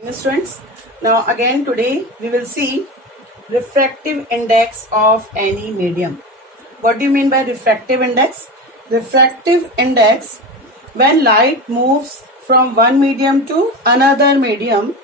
Students, now again today we will see refractive index of any medium. What do you mean by refractive index? Refractive index, when light moves from one medium to another medium,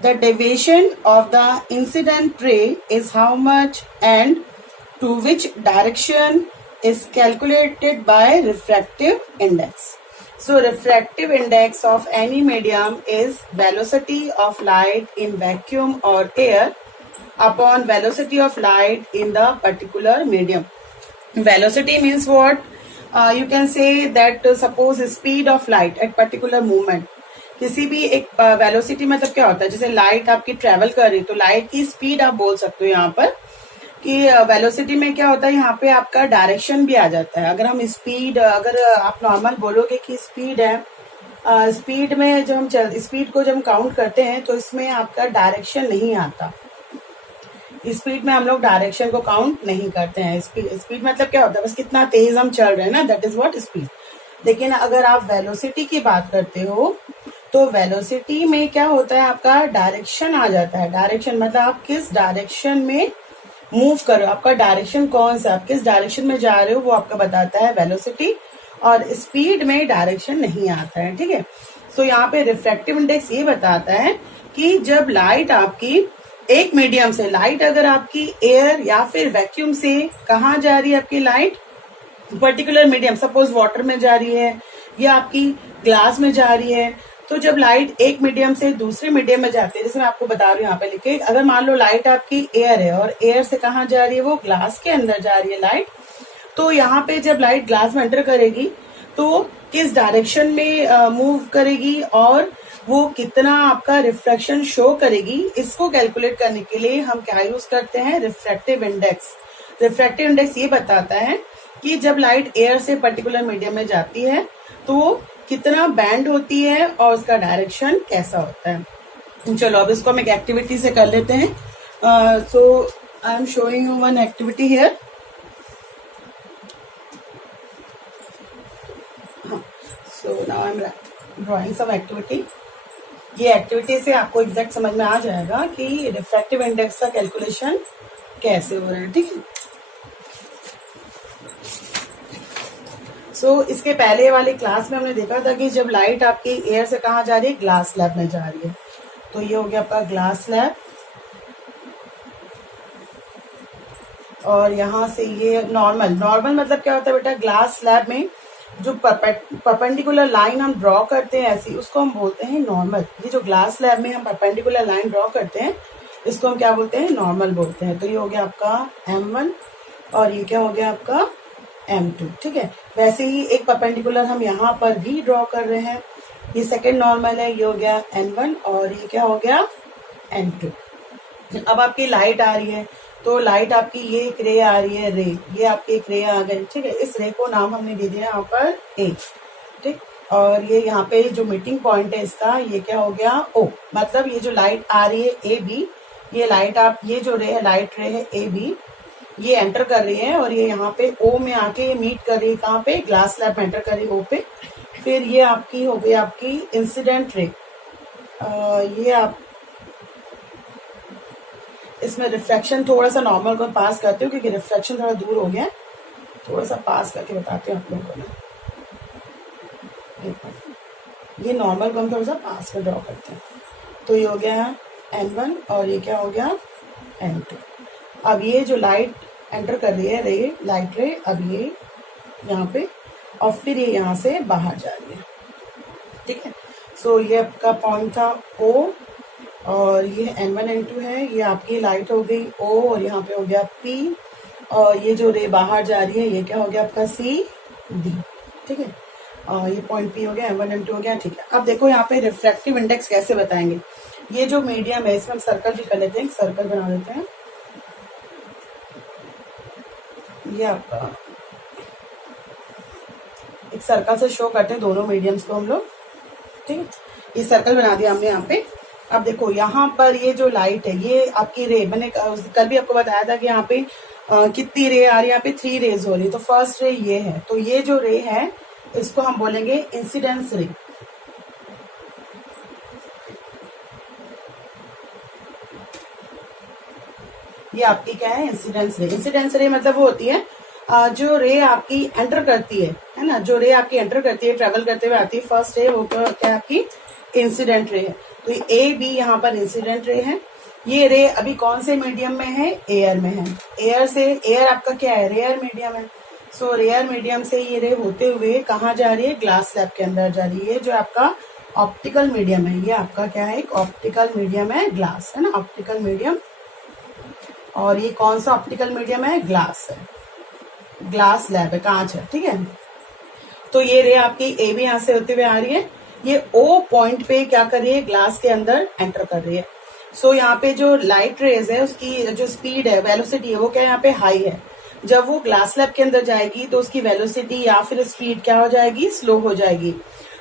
the deviation of the incident ray is how much and to which direction is calculated by refractive index. So refractive index of any medium is velocity of light in vacuum or air upon velocity of light in the particular medium. Velocity means what? You can say that suppose speed of light at particular movement. किसी भी एक velocity मतलब क्या होता है, जैसे light आपकी travel कर रही है तो लाइट की स्पीड आप बोल सकते हो यहाँ पर कि वेलोसिटी में क्या होता है, यहाँ पे आपका डायरेक्शन भी आ जाता है. अगर हम स्पीड, अगर आप नॉर्मल बोलोगे कि स्पीड है, स्पीड में जब हम स्पीड को जब हम काउंट करते हैं तो इसमें आपका डायरेक्शन नहीं आता. स्पीड में हम लोग डायरेक्शन को काउंट नहीं करते हैं. स्पीड मतलब क्या होता है, बस कितना तेज हम चल रहे हैं ना, दैट इज व्हाट स्पीड. लेकिन अगर आप वेलोसिटी की बात करते हो तो वेलोसिटी में क्या होता है, आपका डायरेक्शन आ जाता है. डायरेक्शन मतलब आप किस डायरेक्शन में मूव कर रहे हो, आपका डायरेक्शन कौन सा, आप किस डायरेक्शन में जा रहे हो वो आपका बताता है वेलोसिटी. और स्पीड में डायरेक्शन नहीं आता है. ठीक है. सो यहाँ पे रिफ्रैक्टिव इंडेक्स ये बताता है कि जब लाइट आपकी एक मीडियम से, लाइट अगर आपकी एयर या फिर वैक्यूम से कहाँ जा रही है, आपकी light particular medium, suppose water में जा रही है या आपकी ग्लास में जा रही है, तो जब लाइट एक मीडियम से दूसरे मीडियम में जाती है, जैसे मैं आपको बता रही हूँ यहाँ पे लिखे, अगर मान लो लाइट आपकी एयर है और एयर से कहाँ जा रही है, वो ग्लास के अंदर जा रही है लाइट, तो यहाँ पे जब लाइट ग्लास में एंटर करेगी तो किस डायरेक्शन में मूव करेगी और वो कितना आपका रिफ्रैक्शन शो करेगी, इसको कैलकुलेट करने के लिए हम क्या यूज करते हैं, रिफ्रैक्टिव इंडेक्स. रिफ्रैक्टिव इंडेक्स ये बताता है कि जब लाइट एयर से पर्टिकुलर मीडियम में जाती है तो कितना बैंड होती है और उसका डायरेक्शन कैसा होता है. चलो अब इसको हम एक एक्टिविटी से कर लेते हैं. So I am showing you one activity here. So now I am drawing some activity. ये एक्टिविटी से आपको एग्जैक्ट समझ में आ जाएगा कि रिफ्रैक्टिव इंडेक्स का कैलकुलेशन कैसे हो रहा है. ठीक है. सो इसके पहले वाले क्लास में हमने देखा था कि जब लाइट आपकी एयर से कहाँ जा रही है, ग्लास स्लैब में जा रही है. तो ये हो गया आपका ग्लास स्लैब और यहाँ से ये नॉर्मल. नॉर्मल मतलब क्या होता है बेटा, ग्लास स्लैब में जो परपेंडिकुलर लाइन हम ड्रॉ करते हैं ऐसी, उसको हम बोलते हैं नॉर्मल. ये जो ग्लास स्लैब में हम परपेंडिकुलर लाइन ड्रॉ करते हैं इसको हम क्या बोलते हैं, नॉर्मल बोलते हैं. तो ये हो गया आपका M1 और ये क्या हो गया आपका M2. ठीक है. वैसे ही एक परपेंडिकुलर हम यहाँ पर भी ड्रॉ कर रहे हैं. ये सेकेंड नॉर्मल है, ये हो गया N1 और ये क्या हो गया N2. अब आपकी लाइट आ रही है तो लाइट आपकी ये एक रे आ रही है, रे, ये आपकी एक रे आ गई. ठीक है. इस रे को नाम हमने दे दिया यहाँ पर A. ठीक. और ये यहाँ पे जो मीटिंग पॉइंट है इसका, ये क्या हो गया O. मतलब ये जो लाइट आ रही है AB, ये लाइट आप, ये जो रे है लाइट रे है AB, ये एंटर कर रही है और ये यहाँ पे O में आके ये मीट कर रही है. कहाँ पे, ग्लास स्लैब में एंटर कर रही है O पे. फिर ये आपकी हो गई आपकी इंसिडेंट रे. ये आप इसमें रिफ्लेक्शन थोड़ा सा नॉर्मल को पास करते हो क्योंकि रिफ्लेक्शन थोड़ा दूर हो गया, थोड़ा सा पास करके बताते हो आप लोगों को ना. ये नॉर्मल को हम थोड़ा सा पास में ड्रॉ करते हैं. तो ये हो गया N1 और ये क्या हो गया N2. अब ये जो लाइट एंटर कर रही है रे, लाइट रे, अब ये यहाँ पे और फिर ये यहाँ से बाहर जा रही है. ठीक है. सो ये आपका पॉइंट था O और ये N1 N2 है. ये आपकी लाइट हो गई O और यहाँ पे हो गया P और ये जो रे बाहर जा रही है ये क्या हो गया आपका C D. ठीक है. और ये पॉइंट P हो गया, M1 M2 हो गया. ठीक है. अब देखो यहाँ पे रिफ्रैक्टिव इंडेक्स कैसे बताएंगे. ये जो मीडियम है इसमें हम सर्कल भी कर लेते हैं, सर्कल बना देते हैं. ये आपका एक सर्कल से शो करते हैं दोनों मीडियम्स को हम लोग. ठीक है. ये सर्कल बना दिया हमने यहाँ पे. अब देखो यहाँ पर ये जो लाइट है ये आपकी रे, मैंने कल भी आपको बताया था कि यहाँ पे कितनी रे आ रही है, यहाँ पे 3 रेज हो रही है. तो फर्स्ट रे ये है, तो ये जो रे है इसको हम बोलेंगे इंसिडेंस रे. ये आपकी क्या है, इंसिडेंस रे। इंसिडेंस रे मतलब वो होती है जो रे आपकी एंटर करती है ना, जो रे आपकी एंटर करती है, ट्रेवल करते हुए आती है, फर्स्ट रे वो क्या है आपकी इंसिडेंट रे है। तो ए बी यहाँ पर इंसिडेंट रे है। ये रे अभी कौन से मीडियम में है, एयर में है। एयर से, एयर आपका क्या है, रेयर मीडियम है। सो रेयर मीडियम से ये रे होते हुए कहाँ जा रही है, ग्लास स्लैब के अंदर जा रही है, जो आपका ऑप्टिकल मीडियम है। ये आपका क्या है, एक ऑप्टिकल मीडियम है, ग्लास है ना, ऑप्टिकल मीडियम। और ये कौन सा ऑप्टिकल मीडियम है, ग्लास है, ग्लास स्लैब है, कांच है, ठीक है। तो ये रे आपकी ए भी यहां से होते हुए आ रही है, ये ओ पॉइंट पे क्या कर रही है, ग्लास के अंदर एंटर कर रही है। सो यहाँ पे जो लाइट रेज है उसकी जो स्पीड है, वेलोसिटी है, वो क्या यहाँ पे हाई है। जब वो ग्लास स्लैब के अंदर जाएगी तो उसकी वेलोसिटी या फिर स्पीड क्या हो जाएगी, स्लो हो जाएगी।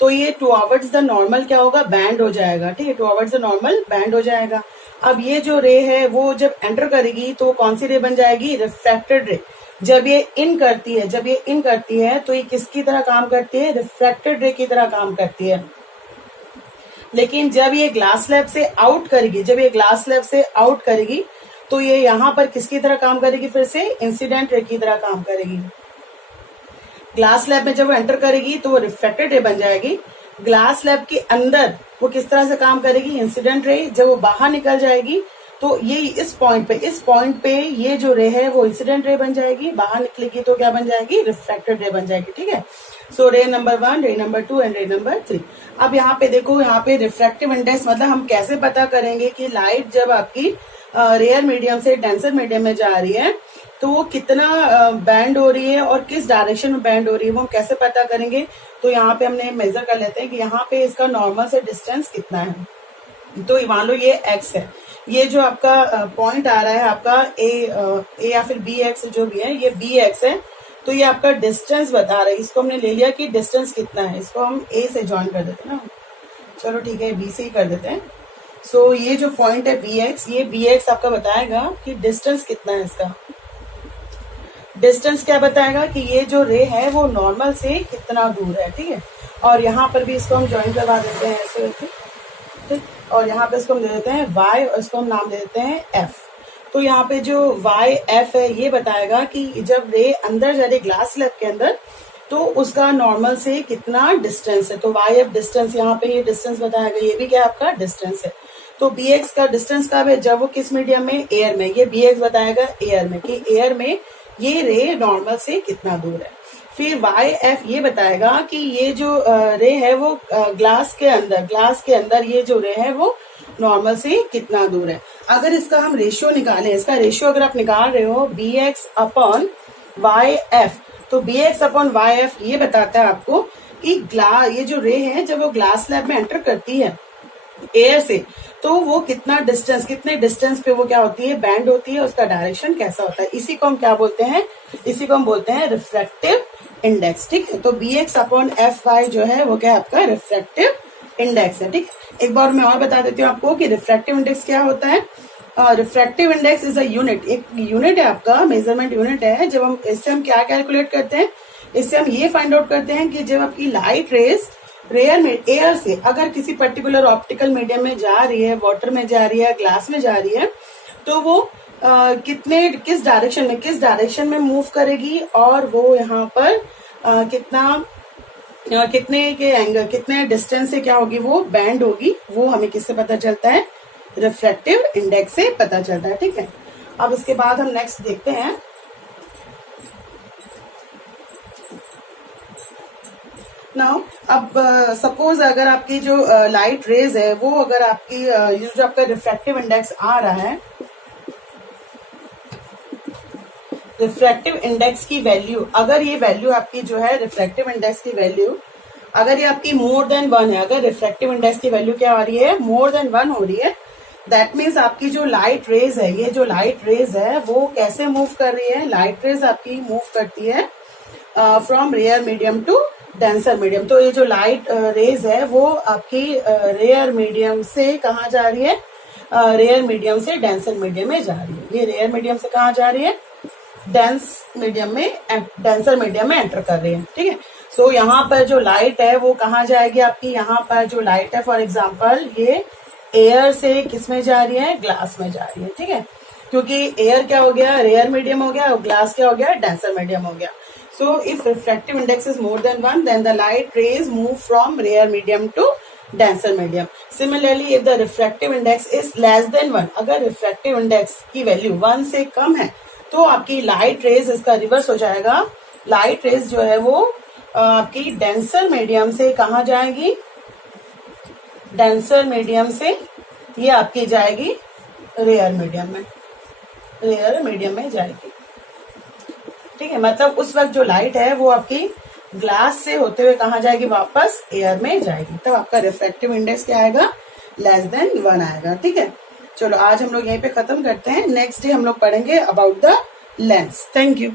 तो ये टुवर्ड्स द नॉर्मल क्या होगा, बैंड हो जाएगा, ठीक है, टुवर्ड्स द नॉर्मल बैंड हो जाएगा। अब ये जो रे है वो जब एंटर करेगी तो कौन सी रे बन जाएगी, रिफ्रैक्टेड रे। जब ये इन करती है, जब ये इन करती है तो ये किसकी तरह काम करती है, रिफ्रैक्टेड रे की तरह काम करती है। लेकिन जब ये ग्लास स्लैब से आउट करेगी, जब ये ग्लास स्लैब से आउट करेगी तो ये यहाँ पर किसकी तरह काम करेगी, फिर से इंसिडेंट रे की तरह काम करेगी। ग्लास स्लैब में जब वो एंटर करेगी तो वो रिफ्रैक्टेड रे बन जाएगी। ग्लास स्लैब के अंदर वो किस तरह से काम करेगी, इंसिडेंट रे। जब वो बाहर निकल जाएगी तो ये इस पॉइंट पे ये जो रे है वो इंसिडेंट रे बन जाएगी, बाहर निकलेगी तो क्या बन जाएगी, रिफ्रैक्टेड रे बन जाएगी, ठीक है। सो रे नंबर 1, रे नंबर 2 एंड रे नंबर 3। अब यहाँ पे देखो, यहाँ पे रिफ्रैक्टिव इंडेक्स मतलब हम कैसे पता करेंगे कि लाइट जब आपकी रेयर मीडियम से डेंसर मीडियम में जा रही है तो वो कितना बैंड हो रही है और किस डायरेक्शन में बैंड हो रही है, वो हम कैसे पता करेंगे। तो यहाँ पे हमने मेजर कर लेते हैं कि यहाँ पे इसका नॉर्मल से डिस्टेंस कितना है। तो मान लो ये एक्स है, ये जो आपका पॉइंट आ रहा है आपका ए या फिर बी एक्स जो भी है, ये बी एक्स है। तो ये आपका डिस्टेंस बता रहा है, इसको हमने ले लिया कि डिस्टेंस कितना है, इसको हम ए से ज्वाइन कर देते हैं ना, चलो ठीक है बी से ही कर देते हैं। सो ये जो पॉइंट है बी एक्स, ये बी एक्स आपका बताएगा कि डिस्टेंस कितना है, इसका डिस्टेंस क्या बताएगा कि ये जो रे है वो नॉर्मल से कितना दूर है, ठीक है। और यहाँ पर भी इसको हम ज्वाइन करवा देते हैं ऐसे करके, ठीक। और यहाँ पे इसको हम दे देते हैं y और इसको हम नाम दे देते हैं f। तो यहाँ पे जो y f है ये बताएगा कि जब रे अंदर जा रही ग्लास स्लैब के अंदर तो उसका नॉर्मल से कितना डिस्टेंस है। तो y f डिस्टेंस, यहाँ पे ये डिस्टेंस बताएगा, ये भी क्या आपका डिस्टेंस है। तो bx का डिस्टेंस कब है, जब वो किस मीडियम में, एयर में। ये bx बताएगा एयर में, कि एयर में ये रे नॉर्मल से कितना दूर है। फिर वाई एफ ये बताएगा कि ये जो रे है वो ग्लास के अंदर ये जो रे है वो नॉर्मल से कितना दूर है। अगर इसका हम रेशियो निकालें, इसका रेशियो अगर आप निकाल रहे हो B X upon Y F, तो B X upon Y F ये बताता है आपको कि ये जो रे है जब वो ग्लास स्लैब में एंटर करती है एयर से तो वो कितना डिस्टेंस, कितने डिस्टेंस पे वो क्या होती है, बैंड होती है, उसका डायरेक्शन कैसा होता है। इसी को हम क्या बोलते हैं, इसी को हम बोलते हैं रिफ्रैक्टिव इंडेक्स, ठीक है। तो B X upon F Y जो है वो क्या है आपका रिफ्रैक्टिव इंडेक्स है, ठीक। एक बार मैं और बता देती हूँ आपको कि रिफ्रैक्टिव इंडेक्स क्या होता है। Refractive index is a unit, एक यूनिट है आपका, मेजरमेंट यूनिट है। जब हम इससे हम क्या कैलकुलेट करते हैं, इससे हम ये फाइंड आउट करते हैं कि जब आपकी लाइट रेज रेयर में एयर से अगर किसी पर्टिकुलर ऑप्टिकल मीडियम में जा रही है, वाटर में जा रही है, ग्लास में जा रही है, तो वो किस डायरेक्शन में मूव करेगी और वो यहाँ पर कितने के एंगल, कितने डिस्टेंस से क्या होगी, वो बैंड होगी। वो हमें किससे पता चलता है, रिफ्रैक्टिव इंडेक्स से पता चलता है, ठीक है। अब इसके बाद हम नेक्स्ट देखते हैं। नाउ अब सपोज अगर आपकी जो लाइट रेज है वो अगर आपकी जो आपका रिफ्रैक्टिव इंडेक्स आ रहा है, रिफ्रैक्टिव इंडेक्स की वैल्यू, अगर ये वैल्यू आपकी जो है रिफ्रैक्टिव इंडेक्स की वैल्यू अगर ये आपकी मोर देन 1 है, अगर रिफ्रैक्टिव इंडेक्स की वैल्यू क्या आ रही है, मोर देन 1 हो रही है, दैट मीन्स आपकी जो लाइट रेज है, ये जो लाइट रेज है वो कैसे मूव कर रही है, लाइट रेज आपकी मूव करती है from rare medium to denser medium. तो ये जो लाइट रेज है वो आपकी रेयर मीडियम से कहाँ जा रही है, रेयर मीडियम से डेंसर मीडियम में जा रही है। ये रेयर मीडियम से कहाँ जा रही है, डेंसर मीडियम में एंटर कर रही है, ठीक है। सो यहाँ पर जो लाइट है वो कहाँ जाएगी आपकी, यहाँ पर जो लाइट है फॉर एग्जाम्पल ये एयर से किस में जा रही है, ग्लास में जा रही है, ठीक है। क्योंकि एयर क्या हो गया, रेयर मीडियम हो गया, और ग्लास क्या हो गया, डेंसर मीडियम हो गया. So if refractive index is more than 1, then the light rays move from rare medium to denser medium. Similarly, if the refractive index is less than 1, अगर refractive index की value 1 से कम है तो आपकी light rays इसका reverse हो जाएगा. Light rays जो है वो आपकी डेंसर मीडियम से कहाँ जाएगी, डेंसर मीडियम से ये आपकी जाएगी रेयर मीडियम में, रेयर मीडियम में जाएगी. ठीक है, मतलब उस वक्त जो लाइट है वो आपकी ग्लास से होते हुए कहाँ जाएगी, वापस एयर में जाएगी. तब आपका रिफ्रैक्टिव इंडेक्स क्या आएगा, लेस देन 1 आएगा. ठीक है, चलो आज हम लोग यहीं पे खत्म करते हैं. नेक्स्ट डे हम लोग पढ़ेंगे about the lens. Thank you.